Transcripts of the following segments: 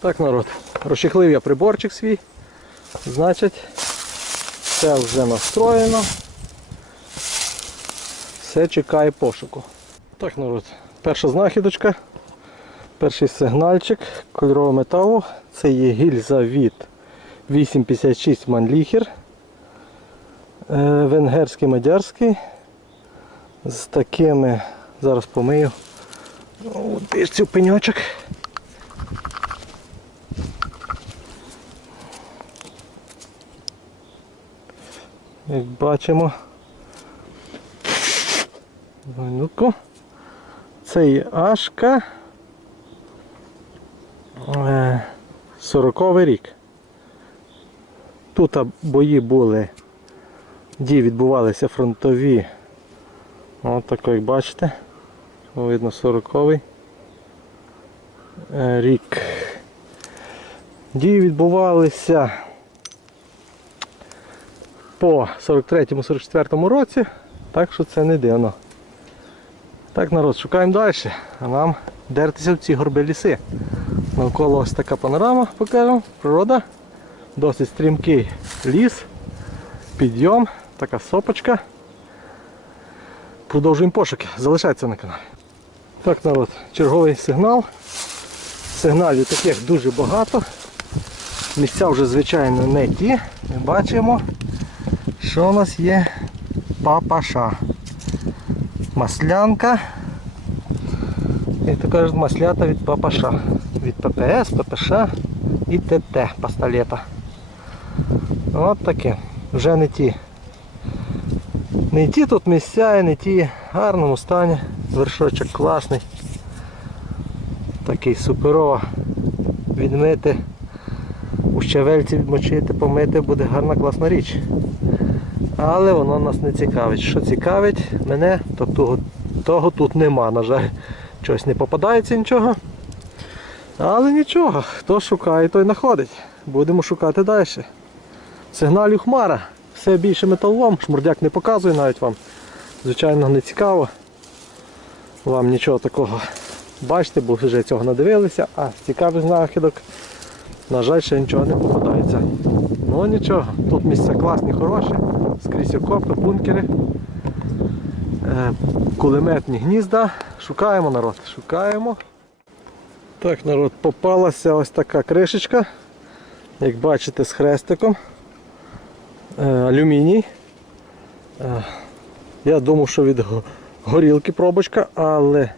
Так, народ, розчехлив я приборчик свій. Значить, все вже настроєно. Все чекає пошуку. Так, народ, перша знахідочка, перший сигнальчик кольорового металу. Це є гільза від 856 Манліхер. Е, Венгерський мадярський. З такими, зараз помию. Дишці в пеньочок. Як бачимо. Ну-ка. Це є Ашка. 40 рік. Тут бої були, дії відбувалися фронтові. Ось так, як бачите. Видно 40-й е, рік. Дії відбувалися по 43-44 році, так що це не дивно. Так, народ, шукаємо далі, а нам дертися в ці горби ліси. Навколо ось така панорама, покажу, природа, досить стрімкий ліс, підйом, така сопочка. Продовжуємо пошуки, залишайтеся на каналі. Так, народ, черговий сигнал. Сигналів таких дуже багато. Місця вже, звичайно, не ті. Ми бачимо, що у нас є папаша. Маслянка. І то кажуть маслята від папаша. Від ППС, ППШ і ТТ пастолета. От таке. Вже не ті. Не ті тут місця і не ті в гарному стані. Вершочок класний. Такий суперово. Відмити. У щавельці відмочити, помити буде гарна класна річ. Але воно нас не цікавить. Що цікавить мене, то того, того тут нема, на жаль. Щось не попадається нічого. Але нічого, хто шукає, той знаходить. Будемо шукати далі. Сигналів хмара. Все більше металолом, шмурдяк не показує навіть вам. Звичайно, не цікаво. Вам нічого такого бачите, бо вже цього надивилися, а з цікавих знахідок, на жаль, ще нічого не попадається. Ну нічого, тут місця класні, хороші, скрізь окопи, бункери, е, кулеметні гнізда. Шукаємо народ, шукаємо. Так, народ, попалася ось така кришечка, як бачите, з хрестиком. Е, алюміній. Е, я думав, що від горілки пробочка, але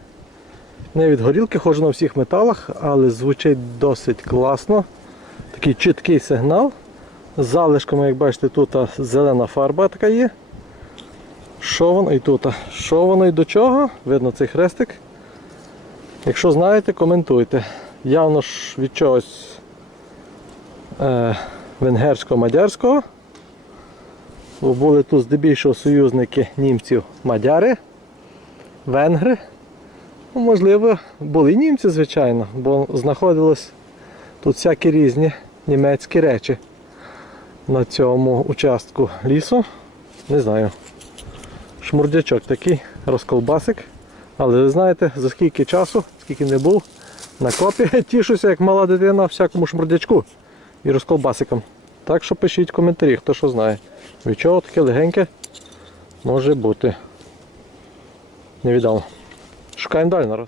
не від горілки, хожу на всіх металах, але звучить досить класно. Такий чіткий сигнал. Залишками, як бачите, тут зелена фарба така є. Що воно і тут? Що і до чого? Видно цей хрестик. Якщо знаєте, коментуйте. Явно ж від чогось е, венгерсько-мадярського. Були тут здебільшого союзники німців мадяри, венгри. Ну, можливо, були німці, звичайно, бо знаходилось тут всякі різні німецькі речі на цьому участку лісу. Не знаю. Шмурдячок такий, розколбасик. Але ви знаєте, за скільки часу, скільки не був, на копі тішуся, як мала дитина, всякому шмурдячку і розколбасикам. Так що пишіть в коментарі, хто що знає. Від чого таке легеньке може бути. Невідомо. Шукаємо далі народ.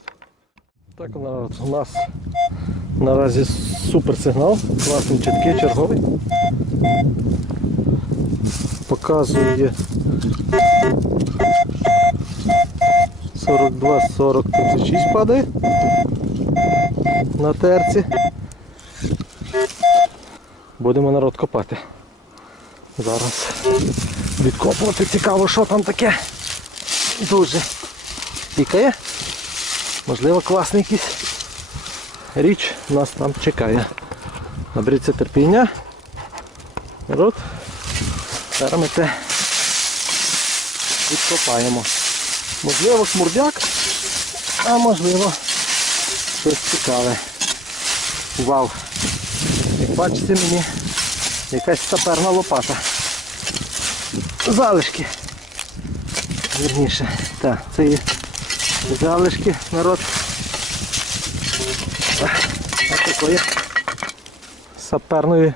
Так народ, у нас наразі супер сигнал, класний чіткий, черговий. Показує 42, 40, 36 падає на терці. Будемо народ копати. Зараз відкопувати цікаво, що там таке. Дуже тікає. Можливо, класний якийсь річ нас там чекає. Наберіться терпіння. Народ. Зараз ми це відкопаємо. Можливо, шмурдяк, а можливо щось цікаве. Вау! Як бачите мені, якась саперна лопата. Залишки. Вірніше. Так, це є залишки народ. Ось такої саперної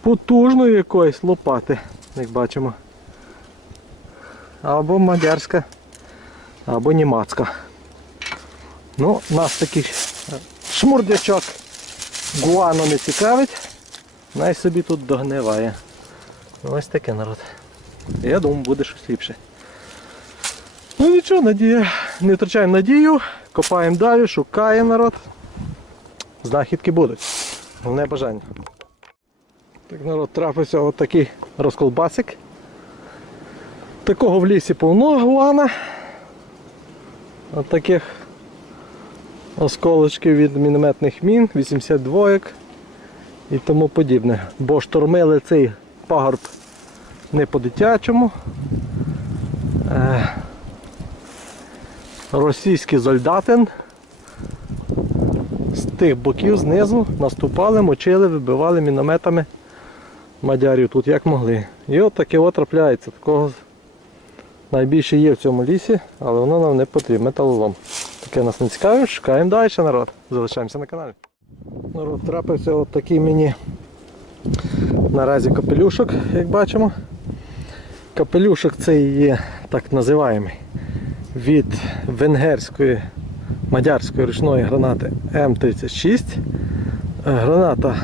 потужної якоїсь лопати, як бачимо. Або мадярська, або німецька. Ну, нас такий шмурдячок гуано не цікавить. Най собі тут догниває. Ось таке народ. Я думаю, буде щось ліпше. Ну нічого, надія. Не втрачаємо надію, копаємо далі, шукаємо народ. Знахідки будуть. Головне бажання. Так, народ, трапився от такий розколбасик. Такого в лісі повно гуана. От таких осколочків від мінометних мін, 82 і тому подібне. Бо штормили цей пагорб не по-дитячому. Е, Російський зольдатин з тих боків знизу наступали, мочили, вибивали мінометами мадярів тут як могли. І от таке от трапляється. Такого найбільше є в цьому лісі, але воно нам не потрібно. Металолом. Таке нас не цікавить, шукаємо далі народ. Залишаємося на каналі. Народ трапився от такий мені наразі капелюшок, як бачимо. Капелюшок цей є так називаємий від венгерської мадярської ручної гранати М36. Е, Граната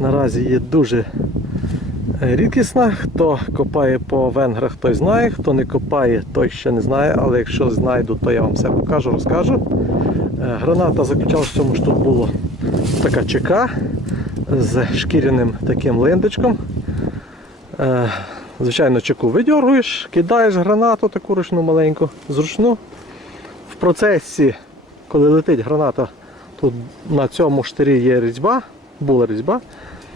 наразі є дуже рідкісна. Хто копає по венграх, той знає, хто не копає, той ще не знає, але якщо знайду, то я вам все покажу, розкажу. Е, Граната заключалася в тому, що тут була така ЧК з шкіряним таким линдочком. Е, Звичайно, чеку видьоргуєш, кидаєш гранату таку ручну маленьку, зручну. В процесі, коли летить граната, тут на цьому штирі є різьба, була різьба,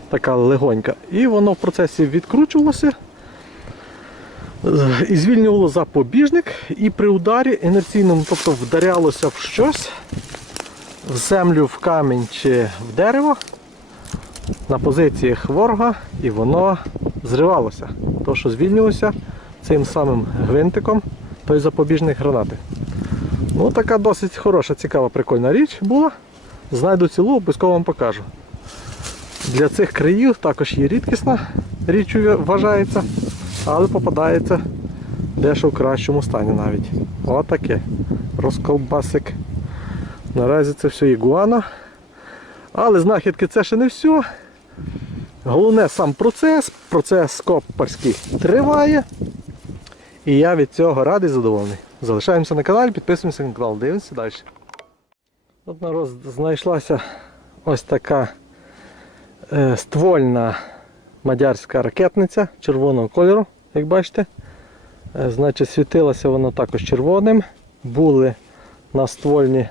така легонька, і воно в процесі відкручувалося е, і звільнювало запобіжник, і при ударі інерційному, тобто вдарялося в щось, в землю, в камінь чи в дерево на позиціях ворога, і воно зривалося. То, що звільнилося цим самим гвинтиком, той запобіжник гранати. Ну, така досить хороша, цікава, прикольна річ була. Знайду цілу, обов'язково вам покажу. Для цих країв також є рідкісна річ вважається, але попадається дещо в кращому стані навіть. Отаке. Розколбасик. Наразі це все ігуана. Але знахідки це ще не все. Головне сам процес, процес копарський триває. І я від цього радий задоволений. Залишаємося на каналі, підписуємося на канал, дивимося далі. От народ знайшлася ось така ствольна мадярська ракетниця червоного кольору, як бачите. Е, значить, світилася вона також червоним. Були на ствольні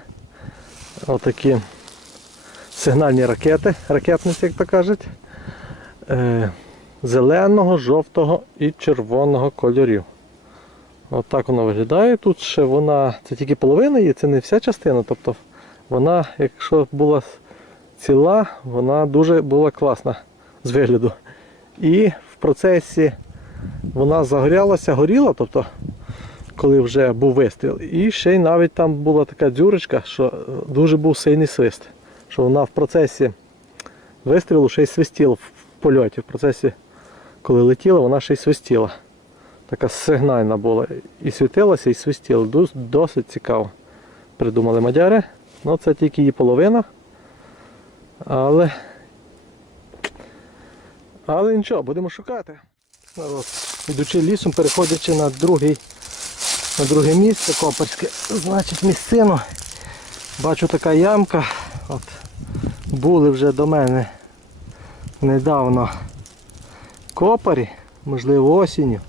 отакі сигнальні ракети, ракетниці, як то кажуть, е, зеленого, жовтого і червоного кольорів. От так воно виглядає. Тут ще вона, це тільки половина є, це не вся частина. Тобто вона, якщо була ціла, вона дуже була класна з вигляду. І в процесі вона загорялася, горіла, тобто, коли вже був вистріл. І ще й навіть там була така дзюрочка, що е, дуже був сильний свист. Що вона в процесі вистрілу ще й свистіла в польоті. В процесі, коли летіла, вона ще й свистіла. Така сигнальна була. І світилася, і свистіла. Досить цікаво. Придумали мадяри. Ну це тільки її половина. Але. Але нічого, будемо шукати. Народ, ідучи лісом, переходячи на другий, на друге місце копарське, значить місцину. Бачу така ямка. От, були вже до мене недавно копарі, можливо осінню,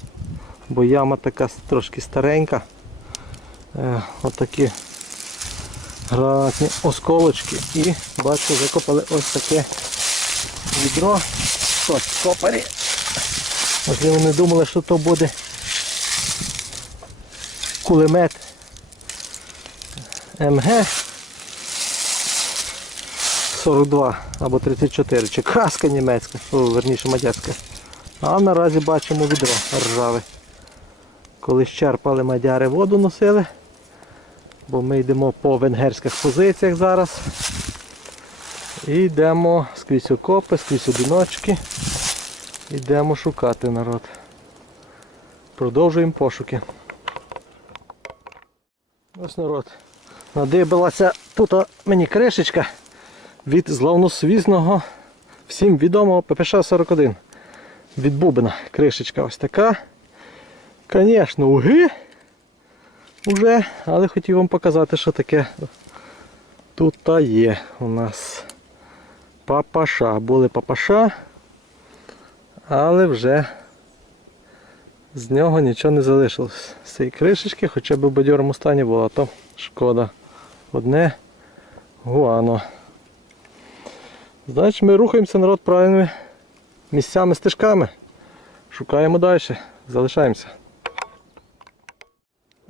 бо яма така трошки старенька. Е, отакі гранатні осколочки і бачу викопали ось таке відро. Ось копарі. Можливо, не думали, що то буде кулемет МГ 42 або 34, чи краска німецька, о, верніше мадярська. А наразі бачимо відро ржаве. Коли щерпали мадяри воду носили, бо ми йдемо по венгерських позиціях зараз. І йдемо скрізь окопи, скрізь одиночки. Йдемо шукати народ. Продовжуємо пошуки. Ось народ. Надибилася тут мені кришечка від злавносвізного всім відомого ППШ-41. Від Бубина кришечка ось така. Звісно, уги уже, але хотів вам показати, що таке тут та є у нас папаша. Були папаша, але вже з нього нічого не залишилось. З цієї кришечки хоча б в бадьорому стані було, то шкода. Одне гуано. Значить ми рухаємося народ правильними місцями, стежками. Шукаємо далі, залишаємося.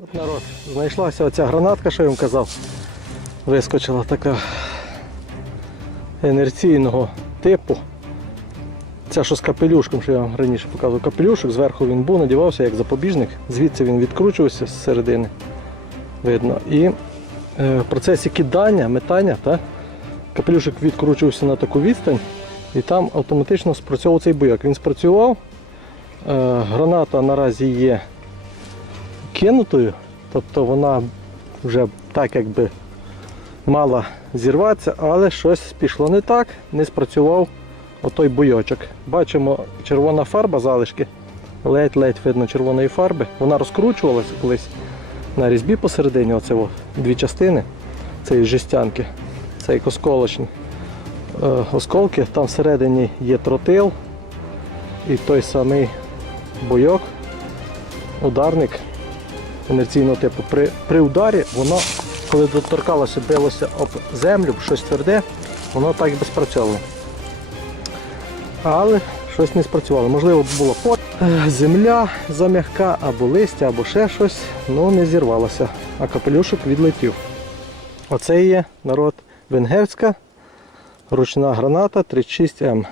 От народ, знайшлася оця гранатка, що я вам казав. Вискочила така інерційного типу. Ця що з капелюшком, що я вам раніше показував, капелюшок, зверху він був, надівався як запобіжник, звідси він відкручувався з середини. Видно. І е, в процесі кидання, метання, та, капелюшок відкручувався на таку відстань, і там автоматично спрацьовував цей бойок. Він спрацював. Е, граната наразі є кинутою, тобто вона вже так якби мала зірватися, але щось пішло не так, не спрацював отой бойочок. Бачимо червона фарба, залишки, ледь-ледь видно червоної фарби. Вона розкручувалася колись на різьбі посередині, оце о, дві частини цієї жестянки, цей осколочні е, осколки. Там всередині є тротил і той самий бойок, ударник інерційного типу. При, при ударі воно, коли доторкалося, билося об землю, щось тверде, воно так би спрацьовувало. Але щось не спрацювало. Можливо, було е, земля зам'ягка, або листя, або ще щось, ну не зірвалося, а капелюшок відлетів. Оце є народ венгерська ручна граната 36М.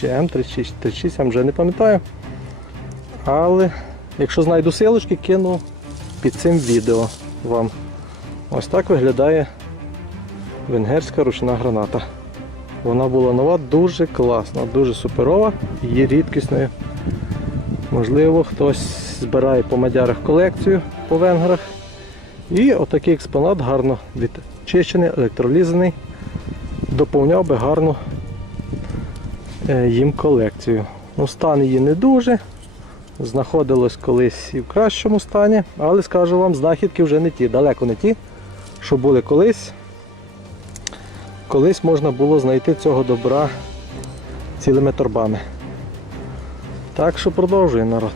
Чи М36, 36М вже не пам'ятаю. Але якщо знайду силочки, кину під цим відео вам. Ось так виглядає венгерська ручна граната. Вона була нова, дуже класна, дуже суперова, є рідкісною. Можливо, хтось збирає по мадярах колекцію по венграх. І отакий експонат гарно відчищений, електролізаний, доповняв би гарну е, їм колекцію. Ну, стан її не дуже. Знаходилось колись і в кращому стані, але скажу вам, знахідки вже не ті, далеко не ті, що були колись. Колись можна було знайти цього добра цілими торбами. Так що продовжуємо народ.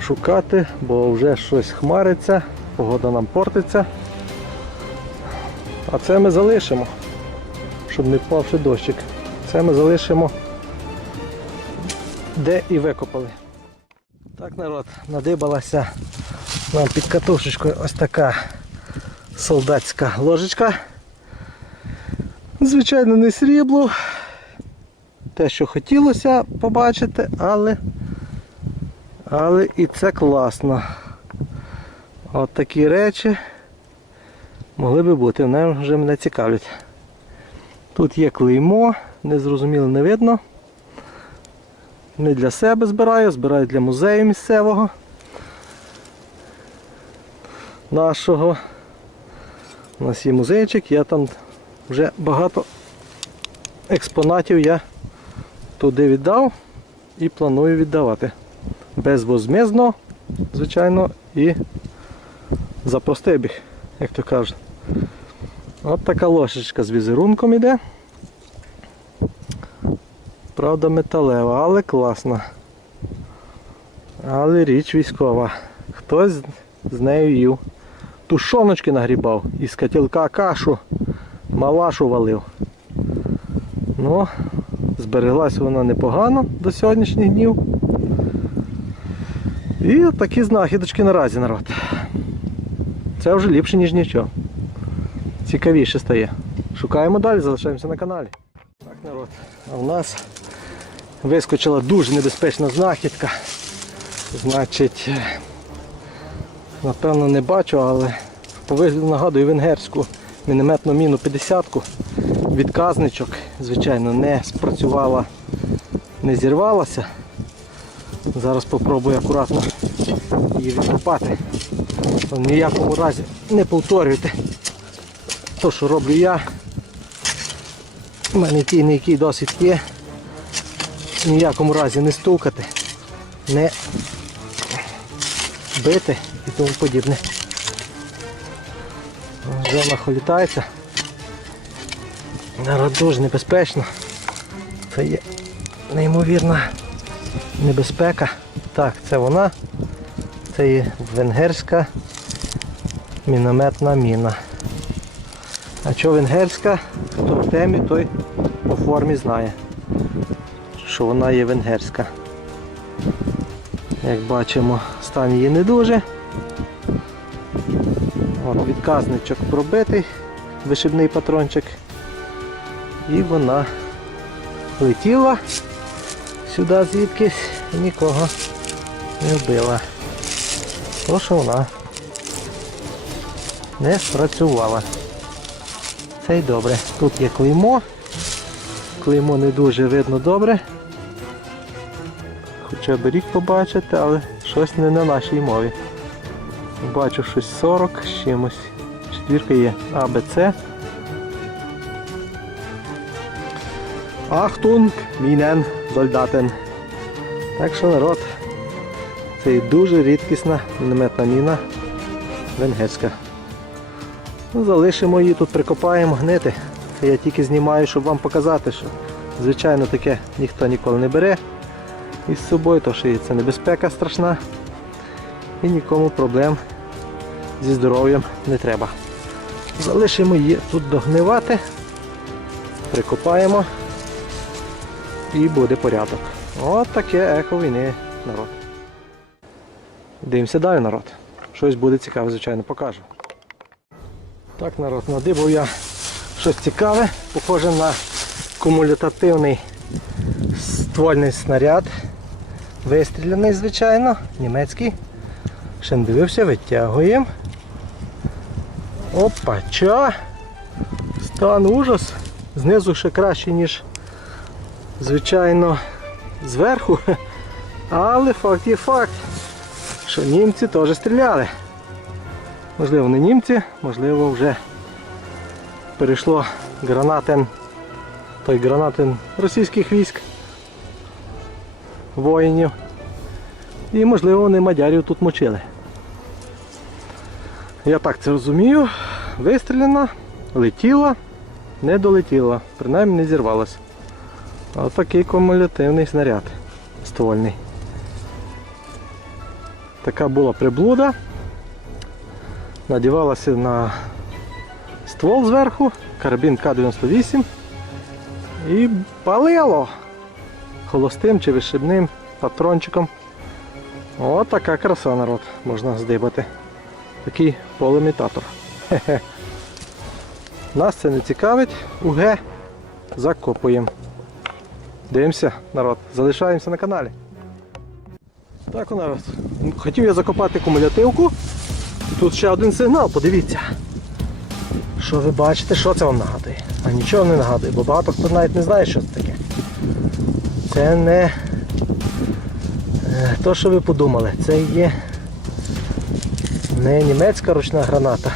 Шукати, бо вже щось хмариться, погода нам портиться. А це ми залишимо, щоб не впавши дощик. Це ми залишимо де і викопали. Так, народ, надибалася нам під катушечкою ось така солдатська ложечка. Звичайно, не срібло. Те, що хотілося побачити, але але і це класно. От такі речі могли би бути, вони вже мене цікавлять. Тут є клеймо, незрозуміло не видно. Не для себе збираю, збираю для музею місцевого нашого. У нас є музейчик, я там вже багато експонатів я туди віддав і планую віддавати. Безвозмезно, звичайно, і за простий біг, як то кажуть. От така ложечка з візерунком іде. Правда металева, але класна. Але річ військова. Хтось з нею їв. Тушоночки нагрібав із котілка кашу, малашу валив. Ну, збереглась вона непогано до сьогоднішніх днів. І от такі знахідочки наразі народ. Це вже ліпше, ніж нічого. Цікавіше стає. Шукаємо далі, залишаємося на каналі. Так, народ, а в нас вискочила дуже небезпечна знахідка. Значить, напевно не бачу, але по вигляду нагадую венгерську мінометну міну 50-ку. Відказничок, звичайно, не спрацювала, не зірвалася. Зараз спробую акуратно її відкопати. В ніякому разі не повторюйте то, що роблю я. У мене тій який досвід є. Ніякому разі не стукати, не бити і тому подібне. Вже вона холітається. Народ дуже небезпечно. Це є неймовірна небезпека. Так, це вона. Це є венгерська мінометна міна. А що венгерська, хто в темі, той по формі знає, що вона є венгерська. Як бачимо, стан її не дуже. От, відказничок пробитий, вишибний патрончик. І вона летіла сюди звідкись і нікого не вбила. То, що вона не спрацювала. Це й добре. Тут є клеймо. Клеймо не дуже видно добре. Хоча б рік побачити, але щось не на нашій мові. Бачу щось 40 з чимось. Четвірка є А, Б, С. Ахтунг, мінен, зольдатен. Так що народ, це дуже рідкісна мінометна міна венгерська. Ну, залишимо її тут, прикопаємо гнити. Я тільки знімаю, щоб вам показати, що звичайно таке ніхто ніколи не бере із собою, тому що це небезпека страшна і нікому проблем зі здоров'ям не треба. Залишимо її тут догнивати, прикопаємо і буде порядок. От таке еко війни народ. Дивимося далі народ. Щось буде цікаве, звичайно, покажу. Так, народ, надибав я щось цікаве, похоже на кумулятивний ствольний снаряд. Вистріляний, звичайно, німецький. Ще не дивився, витягуємо. Опача! Стан ужас. Знизу ще краще, ніж звичайно зверху. Але факт є факт, що німці теж стріляли. Можливо, не німці, можливо, вже перейшло гранатен, той гранатен російських військ, воїнів. І можливо вони мадярів тут мочили. Я так це розумію. Вистріляна, летіла, не долетіла, принаймні не зірвалася. Ось такий кумулятивний снаряд ствольний. Така була приблуда. Надівалася на ствол зверху, карабін К-98 і палило холостим чи вишибним патрончиком. О, така краса народ, можна здибати. Такий полемітатор. Хе-хе. Нас це не цікавить, УГ закопуємо. Дивимося, народ, залишаємося на каналі. Так, народ. Хотів я закопати кумулятивку. Тут ще один сигнал, подивіться. Що ви бачите, що це вам нагадує? А нічого не нагадує, бо багато хто навіть не знає, що це таке. Це не е, то, що ви подумали, це є не німецька ручна граната,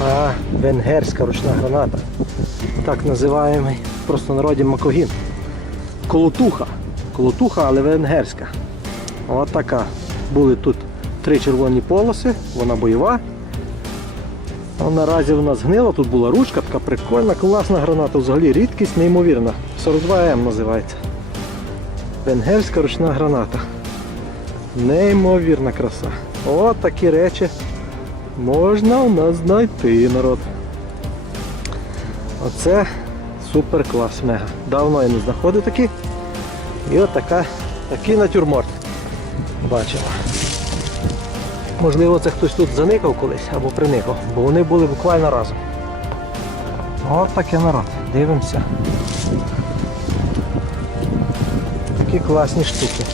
а венгерська ручна граната. Так називаємо в простонароді макогін. Колотуха. Колотуха, але венгерська. От така. Були тут три червоні полоси, вона бойова. А наразі вона згнила, тут була ручка, така прикольна, класна граната, взагалі рідкість неймовірна. 42М називається. Венгерська ручна граната. Неймовірна краса. От такі речі можна у нас знайти, народ. Оце супер клас мега. Давно я не знаходив такі. І от така, такий натюрморт. Бачимо. Можливо, це хтось тут заникав колись або приникав, бо вони були буквально разом. От таке народ. Дивимося. Такі класні штуки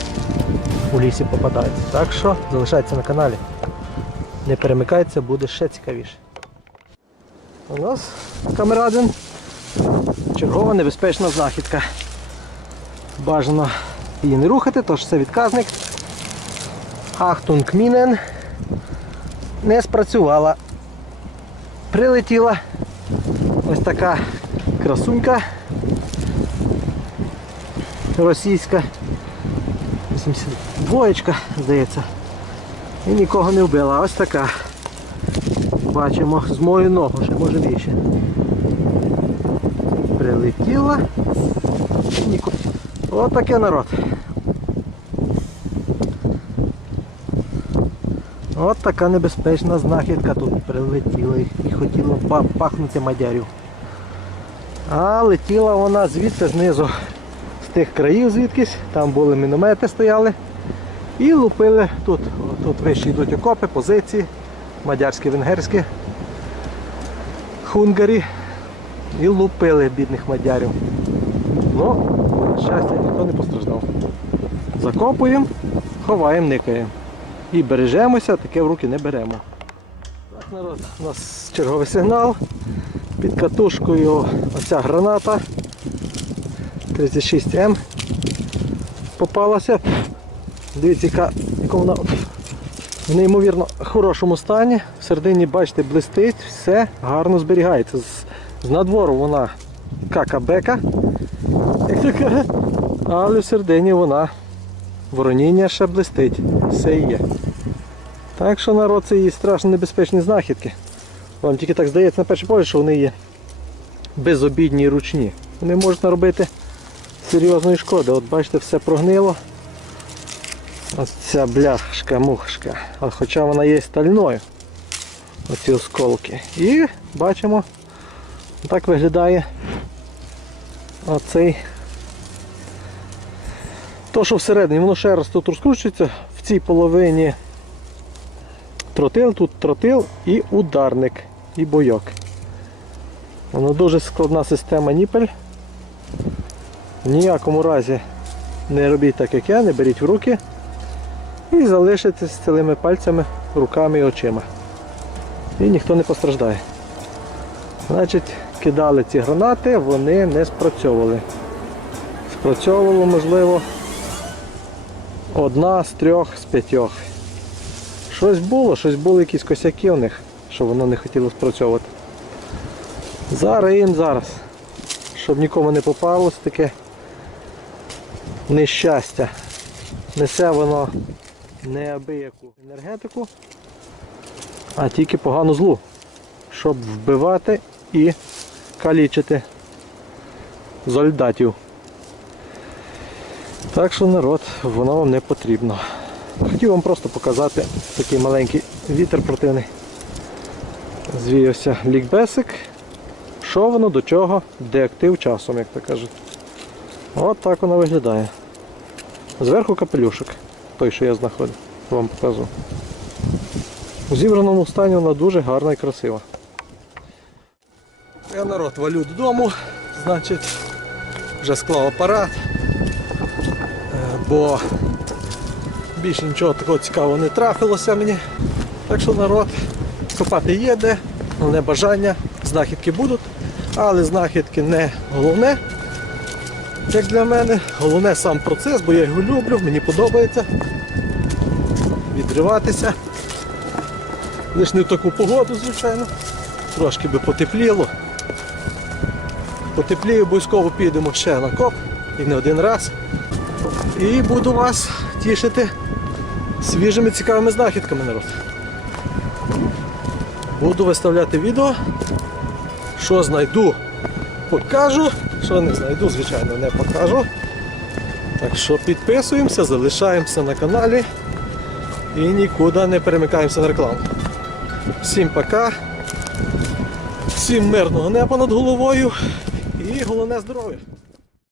у лісі попадаються. Так що залишайтеся на каналі. Не перемикайтеся, буде ще цікавіше. У нас камерадин. Чергова небезпечна знахідка. Бажано її не рухати, тож це відказник. Ахтунг Мінен не спрацювала. Прилетіла ось така красунька російська. 82, здається. І нікого не вбила. Ось така. Бачимо з мою ногу, ще може більше. Прилетіла. От таке народ. От така небезпечна знахідка тут прилетіла і- хотіла пахнути мадярю. А летіла вона звідти знизу, тих країв звідкись, там були міномети стояли. І лупили тут. Тут вище йдуть окопи, позиції, мадярські, венгерські, хунгарі. І лупили бідних мадярів. Ну, на щастя, ніхто не постраждав. Закопуємо, ховаємо, никаємо. І бережемося, таке в руки не беремо. Так, народ, у нас черговий сигнал. Під катушкою оця граната 36М попалася. Дивіться, яка, яка вона в неймовірно хорошому стані. В середині, бачите, блистить, все гарно зберігається. З, з надвору вона кака-бека, але всередині вона вороніння ще блистить. Все є. Так що народ це і страшно небезпечні знахідки. Вам тільки так здається на перший погляд, що вони є безобідні і ручні. Вони можуть наробити серйозної шкоди. От бачите, все прогнило. Ось ця бляшка, мухшка. А Хоча вона є стальною. Оці осколки. І бачимо, так виглядає оцей. То, що всередині, воно ще раз тут розкручується, в цій половині тротил, тут тротил і ударник, і бойок. Воно дуже складна система ніпель. Ніякому разі не робіть так, як я, не беріть в руки і залишитесь цілими пальцями, руками і очима. І ніхто не постраждає. Значить, кидали ці гранати, вони не спрацьовували. Спрацьовувало, можливо, одна з трьох, з п'ятьох. Щось було, щось були якісь косяки у них, що воно не хотіло спрацьовувати. Зараз їм зараз. Щоб нікому не попалось таке нещастя. Несе воно неабияку енергетику, а тільки погану злу, щоб вбивати і калічити солдатів. Так що народ, воно вам не потрібно. Хотів вам просто показати такий маленький вітер противний. Звіявся лікбесик. Що воно до чого, деактив часом, як то кажуть. От так воно виглядає. Зверху капелюшок, той, що я знаходив, вам покажу. У зібраному стані вона дуже гарна і красива. Я народ валю додому, значить, вже склав апарат, Е, бо більше нічого такого цікавого не трапилося мені. Так що народ, копати є де, головне бажання, знахідки будуть, але знахідки не головне, як для мене. Головне сам процес, бо я його люблю, мені подобається відриватися. Лише не в таку погоду, звичайно. Трошки би потепліло. Потепліє, обов'язково підемо ще на коп і не один раз. І буду вас тішити свіжими цікавими знахідками народ. Буду виставляти відео. Що знайду, покажу. Що не знайду, звичайно, не покажу. Так що підписуємося, залишаємося на каналі і нікуди не перемикаємося на рекламу. Всім пока. Всім мирного неба над головою і головне здоров'я.